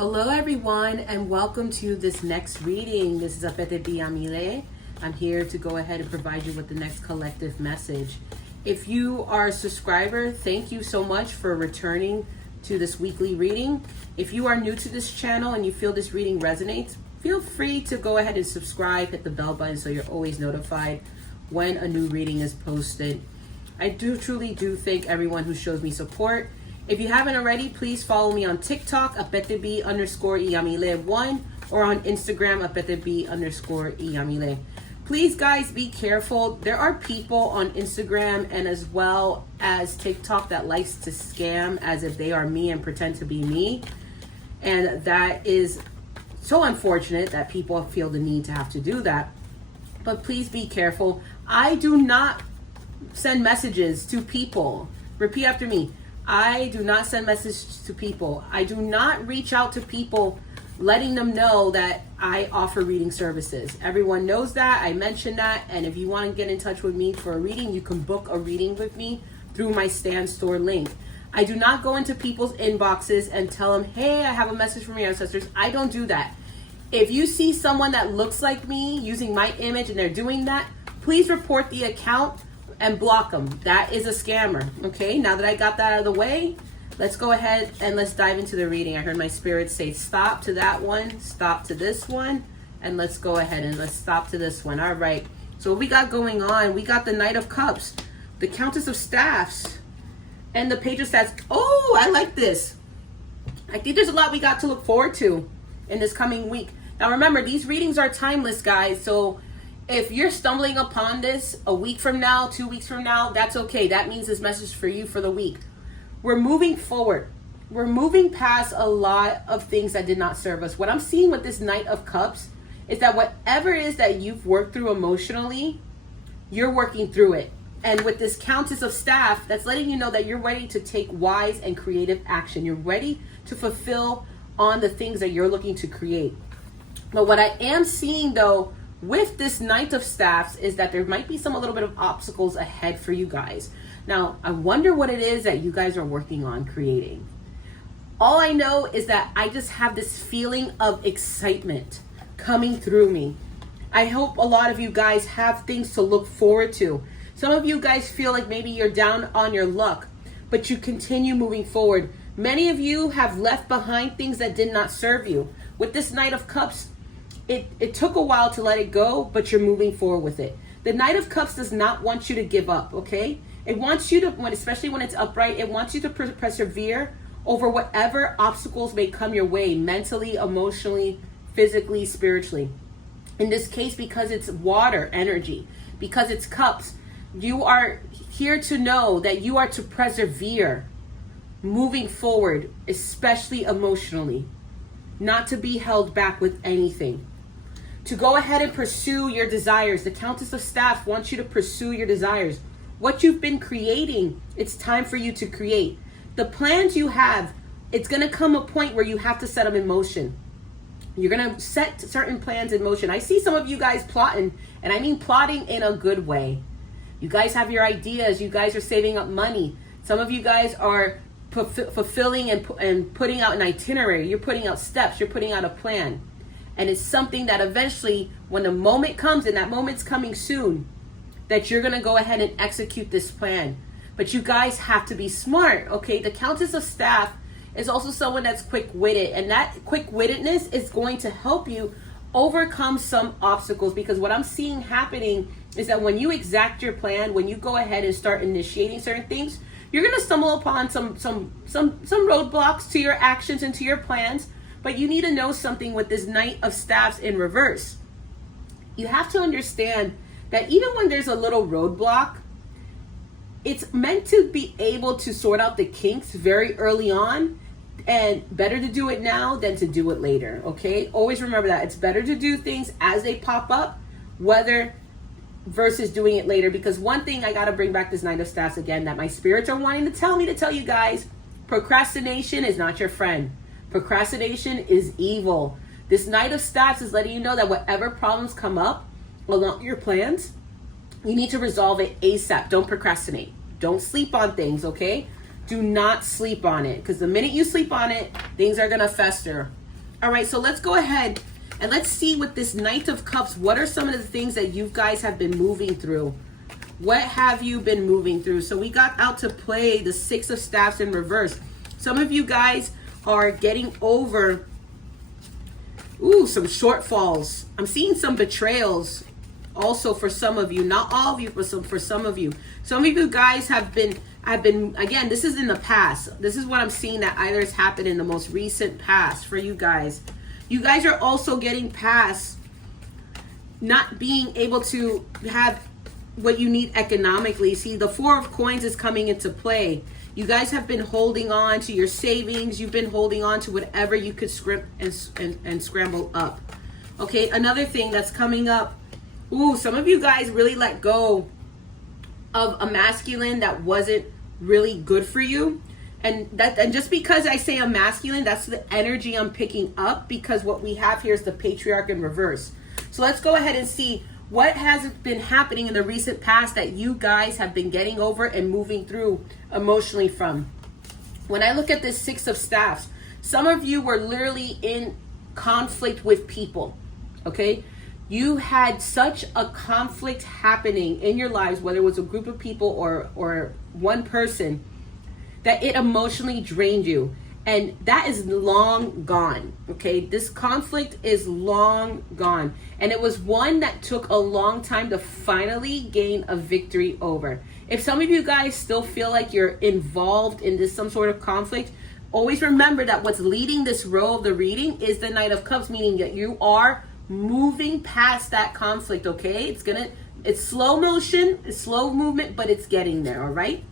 Hello everyone, and welcome to this next reading. This is Apete Biamile. I'm here to go ahead and provide you with the next collective message. If you are a subscriber, thank you so much for returning to this weekly reading. If you are new to this channel and you feel this reading resonates, feel free to go ahead and subscribe, hit the bell button so you're always notified when a new reading is posted. I truly do thank everyone who shows me support. If you haven't already, please follow me on TikTok, apeteb_iamile1, or on Instagram, apeteb_iamile. Please, guys, be careful. There are people on Instagram and as well as TikTok that likes to scam as if they are me and pretend to be me. And that is so unfortunate that people feel the need to have to do that. But please be careful. I do not send messages to people. Repeat after me. I do not send messages to people. I do not reach out to people letting them know that I offer reading services. Everyone knows that. I mentioned that. And if you want to get in touch with me for a reading, you can book a reading with me through my Stan Store link. I do not go into people's inboxes and tell them, hey, I have a message from your ancestors. I don't do that. If you see someone that looks like me using my image and they're doing that, please report the account and block them. That is a scammer. Okay, now that I got that out of the way, let's go ahead and let's dive into the reading. I heard my spirit say stop to that one, stop to this one, and let's go ahead and let's stop to this one. All right, so what we got going on, we got the Knight of Cups, the Countess of Staffs, and the Page of Staffs. Oh, I like this. I think there's a lot we got to look forward to in this coming week. Now remember, these readings are timeless, guys, so if you're stumbling upon this a week from now, 2 weeks from now, that's okay. That means this message is for you for the week. We're moving forward. We're moving past a lot of things that did not serve us. What I'm seeing with this Knight of Cups is that whatever it is that you've worked through emotionally, you're working through it. And with this Countess of Staff, that's letting you know that you're ready to take wise and creative action. You're ready to fulfill on the things that you're looking to create. But what I am seeing, though, with this Knight of Staffs is that there might be a little bit of obstacles ahead for you guys. Now, I wonder what it is that you guys are working on creating. All I know is that I just have this feeling of excitement coming through me. I hope a lot of you guys have things to look forward to. Some of you guys feel like maybe you're down on your luck, but you continue moving forward. Many of you have left behind things that did not serve you. With this Knight of Cups, it took a while to let it go, but you're moving forward with it. The Knight of Cups does not want you to give up, okay? It wants you to, especially when it's upright, it wants you to persevere over whatever obstacles may come your way, mentally, emotionally, physically, spiritually. In this case, because it's water energy, because it's cups, you are here to know that you are to persevere, moving forward, especially emotionally, not to be held back with anything. To go ahead and pursue your desires. The Countess of Staffs wants you to pursue your desires. What you've been creating, it's time for you to create. The plans you have, it's going to come a point where you have to set them in motion. You're going to set certain plans in motion. I see some of you guys plotting, and I mean plotting in a good way. You guys have your ideas. You guys are saving up money. Some of you guys are fulfilling and putting out an itinerary. You're putting out steps. You're putting out a plan. And it's something that eventually, when the moment comes, and that moment's coming soon, that you're going to go ahead and execute this plan. But you guys have to be smart, okay? The Countess of Staff is also someone that's quick-witted. And that quick-wittedness is going to help you overcome some obstacles. Because what I'm seeing happening is that when you exact your plan, when you go ahead and start initiating certain things, you're going to stumble upon some roadblocks to your actions and to your plans. But you need to know something with this Knight of Staffs in reverse. You have to understand that even when there's a little roadblock, it's meant to be able to sort out the kinks very early on, and better to do it now than to do it later, okay? Always remember that. It's better to do things as they pop up, whether versus doing it later. Because one thing I got to bring back this Knight of Staffs again that my spirits are wanting to tell me to tell you guys, procrastination is not your friend. Procrastination is evil. This Knight of Staffs is letting you know that whatever problems come up along your plans, you need to resolve it ASAP. Don't procrastinate. Don't sleep on things, okay? Do not sleep on it, because the minute you sleep on it, things are going to fester. All right, so let's go ahead and let's see with this Knight of Cups, what are some of the things that you guys have been moving through? What have you been moving through? So we got out to play the Six of Staffs in reverse. Some of you guys are getting over, some shortfalls. I'm seeing some betrayals also for some of you. Not all of you, but for some of you. Some of you guys have been, again, this is in the past. This is what I'm seeing that either has happened in the most recent past for you guys. You guys are also getting past not being able to have what you need economically. See, the Four of Coins is coming into play. You guys have been holding on to your savings. You've been holding on to whatever you could scrimp and scramble up. Okay, another thing that's coming up. Some of you guys really let go of a masculine that wasn't really good for you. And just because I say a masculine, that's the energy I'm picking up, because what we have here is the Patriarch in reverse. So let's go ahead and see what has been happening in the recent past that you guys have been getting over and moving through emotionally from. When I look at this Six of Staffs, some of you were literally in conflict with people, okay? You had such a conflict happening in your lives, whether it was a group of people or one person, that it emotionally drained you. And that is long gone, okay? This conflict is long gone. And it was one that took a long time to finally gain a victory over. If some of you guys still feel like you're involved in some sort of conflict, always remember that what's leading this row of the reading is the Knight of Cups, meaning that you are moving past that conflict, okay? It's slow motion, it's slow movement, but it's getting there, all right?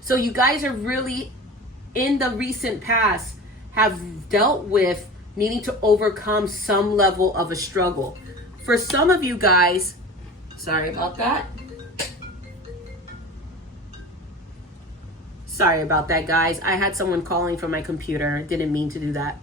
So you guys are really, in the recent past, have dealt with needing to overcome some level of a struggle. For some of you guys, sorry about that. Sorry about that, guys. I had someone calling from my computer. Didn't mean to do that.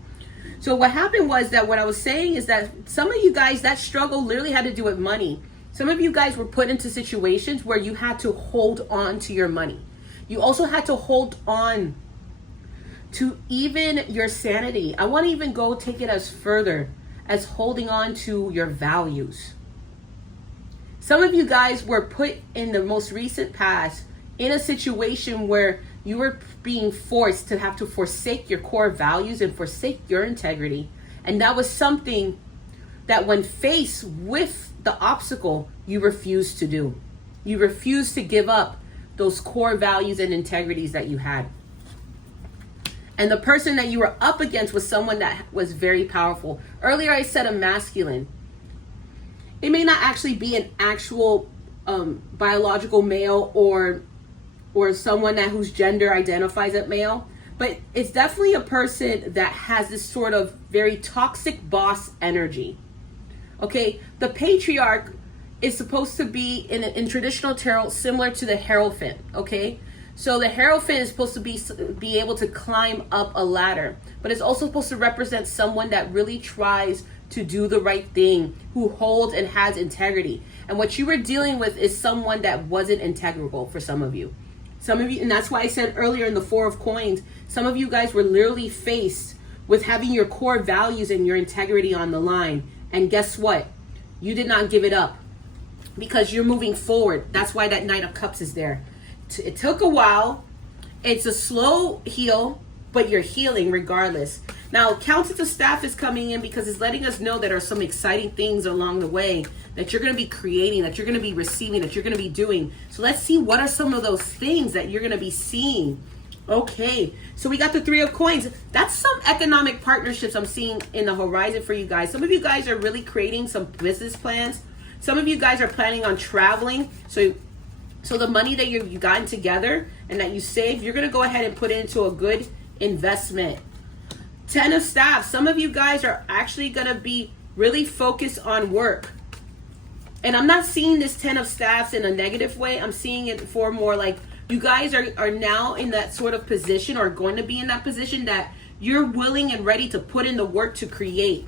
So what happened was that what I was saying is that some of you guys, that struggle literally had to do with money. Some of you guys were put into situations where you had to hold on to your money. You also had to hold on to even your sanity. I want to even go take it as further as holding on to your values. Some of you guys were put in the most recent past in a situation where you were being forced to have to forsake your core values and forsake your integrity. And that was something that when faced with the obstacle, you refused to do. You refused to give up those core values and integrities that you had. And the person that you were up against was someone that was very powerful. Earlier I said a masculine. It may not actually be an actual biological male or someone whose gender identifies as male, but it's definitely a person that has this sort of very toxic boss energy. Okay, the Patriarch is supposed to be in traditional tarot similar to the Hierophant. Okay, so the Hierophant is supposed to be able to climb up a ladder, but it's also supposed to represent someone that really tries to do the right thing, who holds and has integrity. And what you were dealing with is someone that wasn't integral for some of you. Some of you, and that's why I said earlier in the Four of Coins, some of you guys were literally faced with having your core values and your integrity on the line. And guess what? You did not give it up because you're moving forward. That's why that Knight of Cups is there. It took a while. It's a slow heal, but you're healing regardless. Now, Countess of Staff is coming in because it's letting us know that there are some exciting things along the way that you're going to be creating, that you're going to be receiving, that you're going to be doing. So let's see what are some of those things that you're going to be seeing. Okay, so we got the Three of Coins. That's some economic partnerships I'm seeing in the horizon for you guys. Some of you guys are really creating some business plans. Some of you guys are planning on traveling. So the money that you've gotten together and that you saved, you're going to go ahead and put it into a good investment. Ten of Staffs. Some of you guys are actually going to be really focused on work. And I'm not seeing this Ten of Staffs in a negative way. I'm seeing it for more like you guys are now in that sort of position, or going to be in that position, that you're willing and ready to put in the work to create.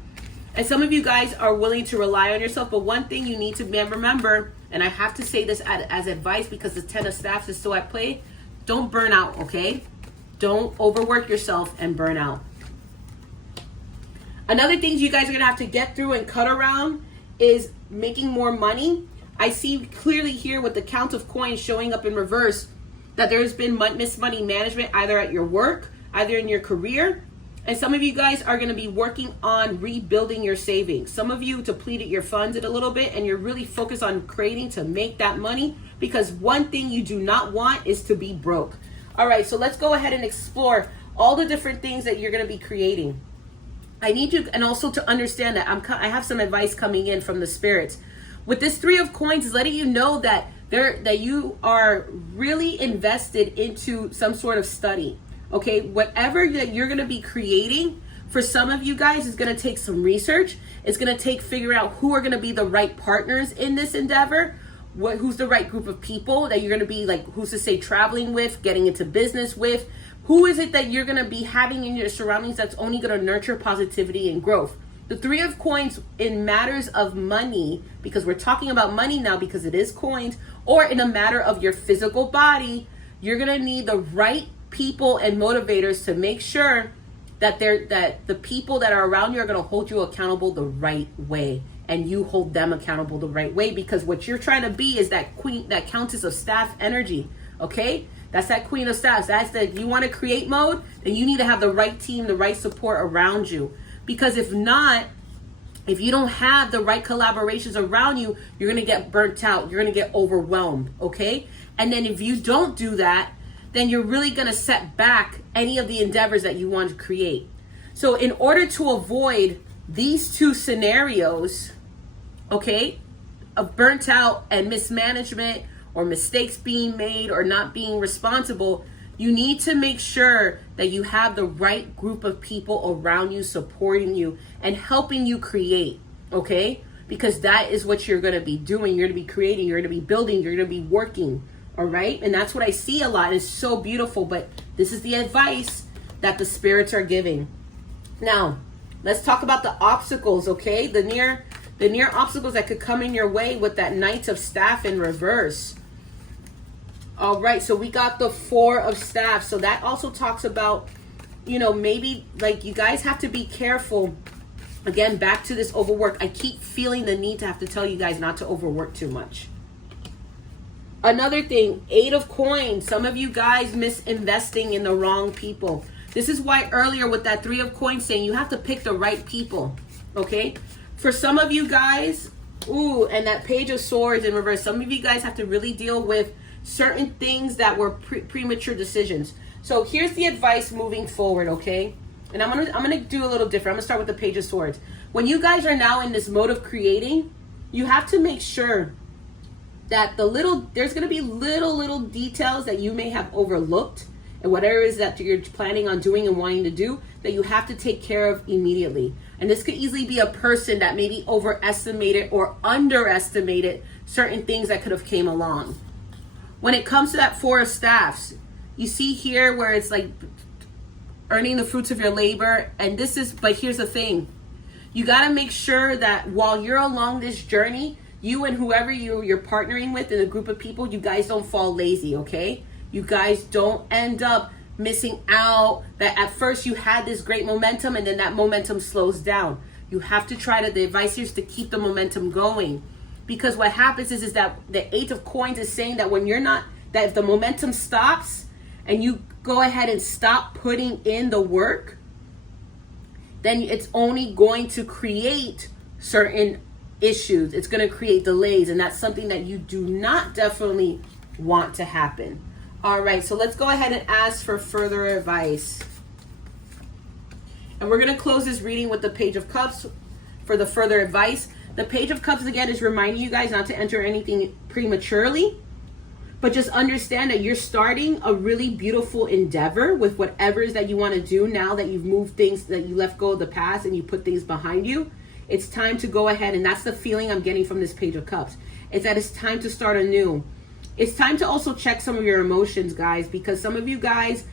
And some of you guys are willing to rely on yourself. But one thing you need to remember, and I have to say this as advice because the Ten of Staffs is still at play, don't burn out, okay? Don't overwork yourself and burn out. Another thing you guys are going to have to get through and cut around is making more money. I see clearly here with the Count of Coins showing up in reverse that there's been missed money management either at your work, either in your career. And some of you guys are going to be working on rebuilding your savings. Some of you depleted your funds a little bit and you're really focused on creating to make that money, because one thing you do not want is to be broke. All right, so let's go ahead and explore all the different things that you're going to be creating. I need you, and also to understand that I have some advice coming in from the spirits. With this Three of Coins is letting you know that you are really invested into some sort of study. Okay, whatever that you're going to be creating, for some of you guys, is going to take some research. It's going to take figuring out who are going to be the right partners in this endeavor. Who's the right group of people that you're going to be, like, who's to say, traveling with, getting into business with. Who is it that you're going to be having in your surroundings that's only going to nurture positivity and growth? The Three of Coins in matters of money, because we're talking about money now because it is coins, or in a matter of your physical body, you're going to need the right people and motivators to make sure that the people that are around you are going to hold you accountable the right way, and you hold them accountable the right way, because what you're trying to be is that queen, that Countess of Staff energy. Okay, that's that Queen of Staffs. That's that you want to create mode, then you need to have the right team, the right support around you, because if not, if you don't have the right collaborations around you, you're going to get burnt out, you're going to get overwhelmed. Okay, and then if you don't do that, then you're really going to set back any of the endeavors that you want to create. So in order to avoid these two scenarios, okay, of burnt out and mismanagement or mistakes being made or not being responsible, you need to make sure that you have the right group of people around you supporting you and helping you create, okay? Because that is what you're going to be doing. You're going to be creating, you're going to be building, you're going to be working. All right, and that's what I see a lot. It's so beautiful, but this is the advice that the spirits are giving. Now, let's talk about the obstacles, okay? The near obstacles that could come in your way with that Knight of Staff in reverse. All right, so we got the Four of Staff. So that also talks about, you know, maybe like you guys have to be careful. Again, back to this overwork. I keep feeling the need to have to tell you guys not to overwork too much. Another thing, Eight of Coins. Some of you guys miss investing in the wrong people. This is why earlier with that Three of Coins saying you have to pick the right people, okay? For some of you guys, ooh, and that Page of Swords in reverse, some of you guys have to really deal with certain things that were premature decisions. So here's the advice moving forward, okay? And I'm gonna do a little different. I'm gonna start with the Page of Swords. When you guys are now in this mode of creating, you have to make sure that there's going to be little details that you may have overlooked, and whatever it is that you're planning on doing and wanting to do, that you have to take care of immediately. And this could easily be a person that maybe overestimated or underestimated certain things that could have came along. When it comes to that Four of Staffs, you see here where it's like earning the fruits of your labor, and but here's the thing. You got to make sure that while you're along this journey, you and whoever you're partnering with in a group of people, you guys don't fall lazy, okay? You guys don't end up missing out, that at first you had this great momentum and then that momentum slows down. You have to the advice here is to keep the momentum going. Because what happens is that the Eight of Coins is saying that that if the momentum stops and you go ahead and stop putting in the work, then it's only going to create certain issues. It's going to create delays, and that's something that you do not definitely want to happen. All right, so let's go ahead and ask for further advice. And we're going to close this reading with the Page of Cups for the further advice. The Page of Cups, again, is reminding you guys not to enter anything prematurely, but just understand that you're starting a really beautiful endeavor with whatever it is that you want to do now that you've moved things, that you let go of the past and you put things behind you. It's time to go ahead, and that's the feeling I'm getting from this Page of Cups. It's that it's time to start anew. It's time to also check some of your emotions, guys, because some of you guys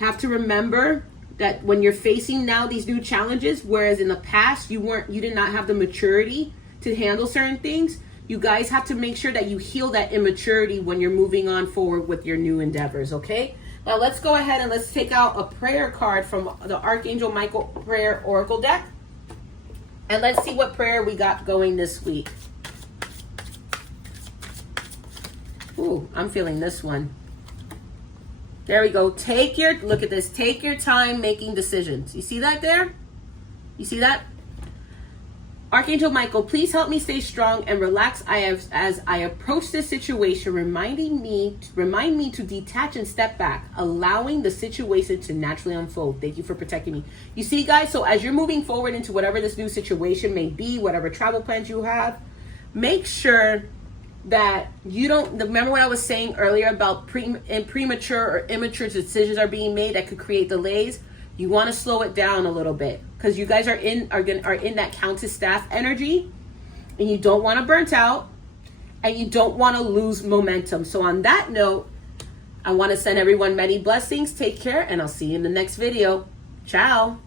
have to remember that when you're facing now these new challenges, whereas in the past you did not have the maturity to handle certain things, you guys have to make sure that you heal that immaturity when you're moving on forward with your new endeavors, okay? Now let's go ahead and let's take out a prayer card from the Archangel Michael Prayer Oracle deck. And let's see what prayer we got going this week. Ooh, I'm feeling this one. There we go. Look at this. Take your time making decisions. You see that there? You see that? Archangel Michael, please help me stay strong and relax as I approach this situation, remind me to detach and step back, allowing the situation to naturally unfold. Thank you for protecting me. You see, guys, so as you're moving forward into whatever this new situation may be, whatever travel plans you have, make sure that you don't, remember what I was saying earlier about premature or immature decisions are being made that could create delays. You want to slow it down a little bit because you guys are in that Countess staff energy, and you don't want to burnt out, and you don't want to lose momentum. So on that note, I want to send everyone many blessings. Take care, and I'll see you in the next video. Ciao.